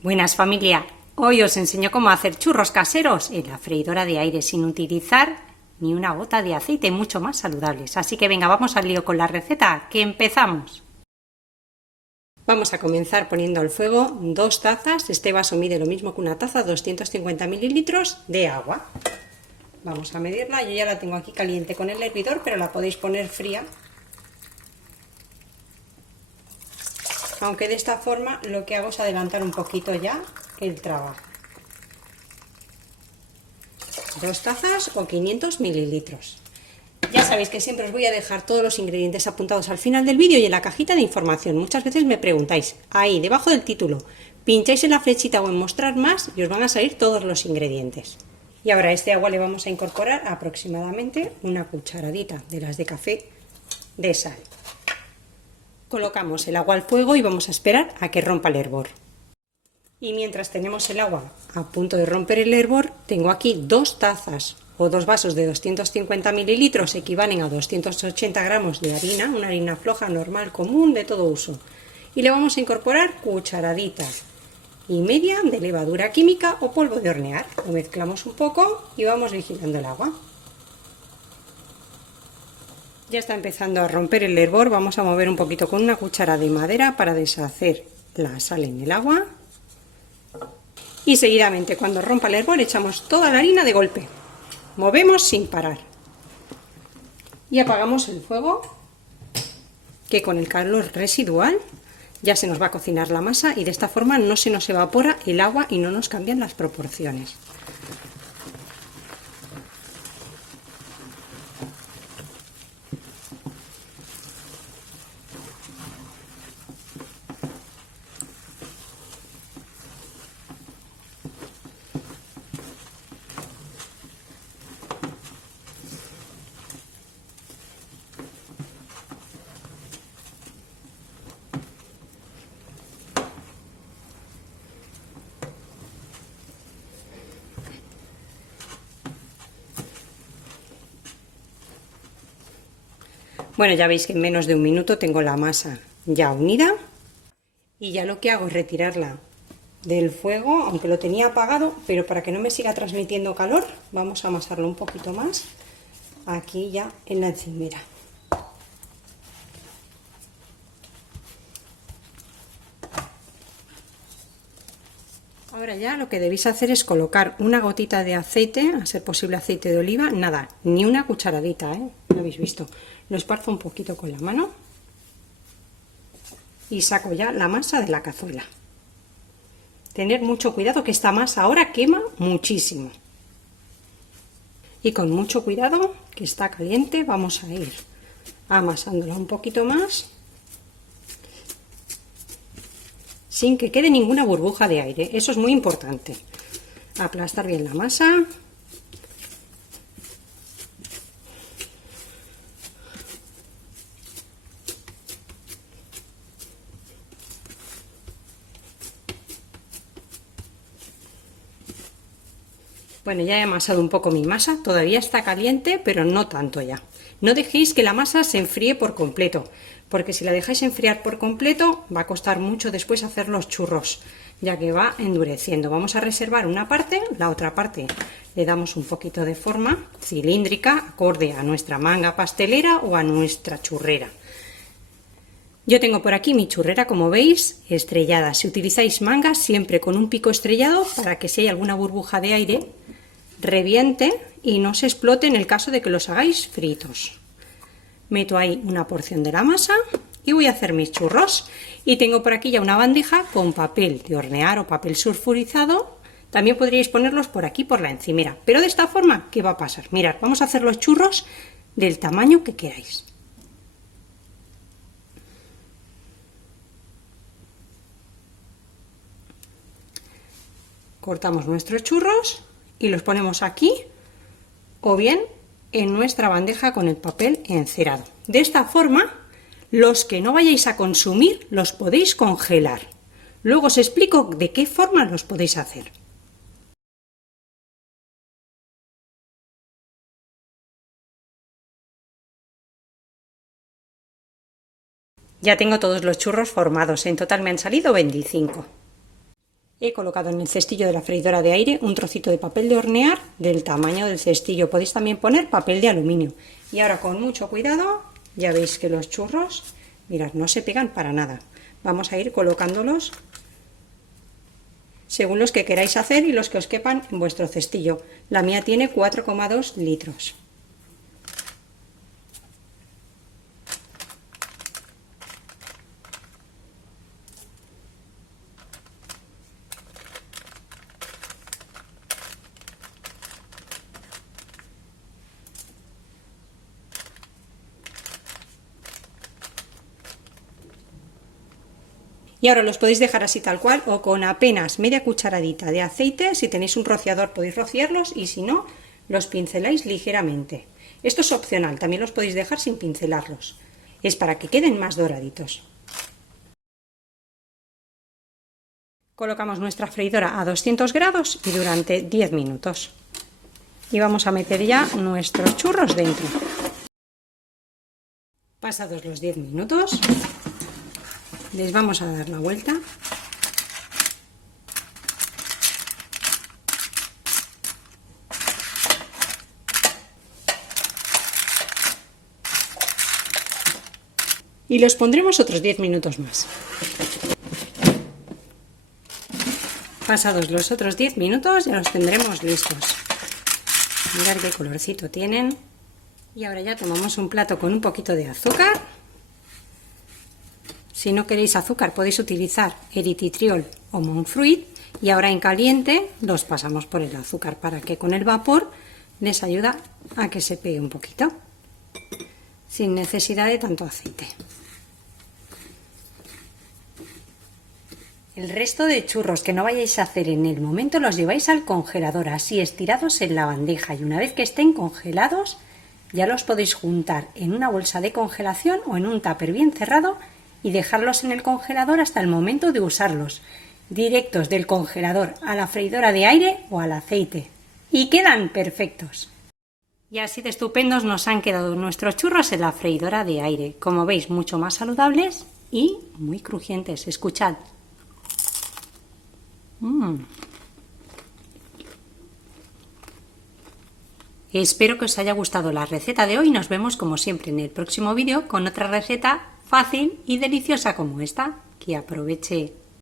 Buenas familia, hoy os enseño cómo hacer churros caseros en la freidora de aire sin utilizar ni una gota de aceite, mucho más saludables. Así que venga, vamos al lío con la receta, que empezamos. Vamos a comenzar poniendo al fuego 2 tazas, este vaso mide lo mismo que una taza, 250 mililitros de agua. Vamos a medirla, yo ya la tengo aquí caliente con el hervidor, pero la podéis poner fría. Aunque de esta forma lo que hago es adelantar un poquito ya el trabajo. 2 tazas o 500 mililitros. Ya sabéis que siempre os voy a dejar todos los ingredientes apuntados al final del vídeo y en la cajita de información. Muchas veces me preguntáis, ahí debajo del título, pincháis en la flechita o en mostrar más y os van a salir todos los ingredientes. Y ahora a este agua le vamos a incorporar aproximadamente una cucharadita de las de café de sal. Colocamos el agua al fuego y vamos a esperar a que rompa el hervor. Y mientras tenemos el agua a punto de romper el hervor, tengo aquí 2 tazas o 2 vasos de 250 mililitros, equivalen a 280 gramos de harina, una harina floja, normal, común, de todo uso. Y le vamos a incorporar cucharadita y media de levadura química o polvo de hornear. Lo mezclamos un poco y vamos vigilando el agua. Ya está empezando a romper el hervor, vamos a mover un poquito con una cuchara de madera para deshacer la sal en el agua. Y seguidamente, cuando rompa el hervor, echamos toda la harina de golpe. Movemos sin parar. Y apagamos el fuego, que con el calor residual ya se nos va a cocinar la masa y de esta forma no se nos evapora el agua y no nos cambian las proporciones. Bueno, ya veis que en menos de un minuto tengo la masa ya unida y ya lo que hago es retirarla del fuego, aunque lo tenía apagado, pero para que no me siga transmitiendo calor, vamos a amasarlo un poquito más aquí ya en la encimera. Ahora ya lo que debéis hacer es colocar una gotita de aceite, a ser posible aceite de oliva, nada, ni una cucharadita, lo habéis visto. Lo esparzo un poquito con la mano y saco ya la masa de la cazuela. Tener mucho cuidado que esta masa ahora quema muchísimo. Y con mucho cuidado, que está caliente, vamos a ir amasándola un poquito más, sin que quede ninguna burbuja de aire. Eso es muy importante. Aplastar bien la masa. Bueno, ya he amasado un poco mi masa, todavía está caliente, pero no tanto ya. No dejéis que la masa se enfríe por completo, porque si la dejáis enfriar por completo va a costar mucho después hacer los churros, ya que va endureciendo. Vamos a reservar una parte, la otra parte le damos un poquito de forma cilíndrica, acorde a nuestra manga pastelera o a nuestra churrera. Yo tengo por aquí mi churrera, como veis, estrellada. Si utilizáis mangas, siempre con un pico estrellado para que si hay alguna burbuja de aire reviente y no se explote en el caso de que los hagáis fritos. Meto ahí una porción de la masa y voy a hacer mis churros. Y tengo por aquí ya una bandeja con papel de hornear o papel sulfurizado. También podríais ponerlos por aquí por la encimera, pero de esta forma, ¿qué va a pasar? Mirad, vamos a hacer los churros del tamaño que queráis. Cortamos nuestros churros y los ponemos aquí o bien en nuestra bandeja con el papel encerado. De esta forma, los que no vayáis a consumir los podéis congelar. Luego os explico de qué forma los podéis hacer. Ya tengo todos los churros formados, en total me han salido 25. He colocado en el cestillo de la freidora de aire un trocito de papel de hornear del tamaño del cestillo. Podéis también poner papel de aluminio. Y ahora con mucho cuidado, ya veis que los churros, mirad, no se pegan para nada. Vamos a ir colocándolos según los que queráis hacer y los que os quepan en vuestro cestillo. La mía tiene 4,2 litros. Y ahora los podéis dejar así tal cual o con apenas media cucharadita de aceite. Si tenéis un rociador podéis rociarlos y si no, los pinceláis ligeramente. Esto es opcional, también los podéis dejar sin pincelarlos. Es para que queden más doraditos. Colocamos nuestra freidora a 200 grados y durante 10 minutos. Y vamos a meter ya nuestros churros dentro. Pasados los 10 minutos, les vamos a dar la vuelta y los pondremos otros 10 minutos más. Pasados los otros 10 minutos ya los tendremos listos. Mirad qué colorcito tienen. Y ahora ya tomamos un plato con un poquito de azúcar. Si no queréis azúcar podéis utilizar erythritol o monk fruit y ahora en caliente los pasamos por el azúcar para que con el vapor les ayuda a que se pegue un poquito sin necesidad de tanto aceite. El resto de churros que no vayáis a hacer en el momento los lleváis al congelador así estirados en la bandeja y una vez que estén congelados ya los podéis juntar en una bolsa de congelación o en un tupper bien cerrado y dejarlos en el congelador hasta el momento de usarlos, directos del congelador a la freidora de aire o al aceite. Y quedan perfectos. Y así de estupendos nos han quedado nuestros churros en la freidora de aire. Como veis, mucho más saludables y muy crujientes. Escuchad. Espero que os haya gustado la receta de hoy. Nos vemos como siempre en el próximo vídeo con otra receta fácil y deliciosa como esta. Que aproveche.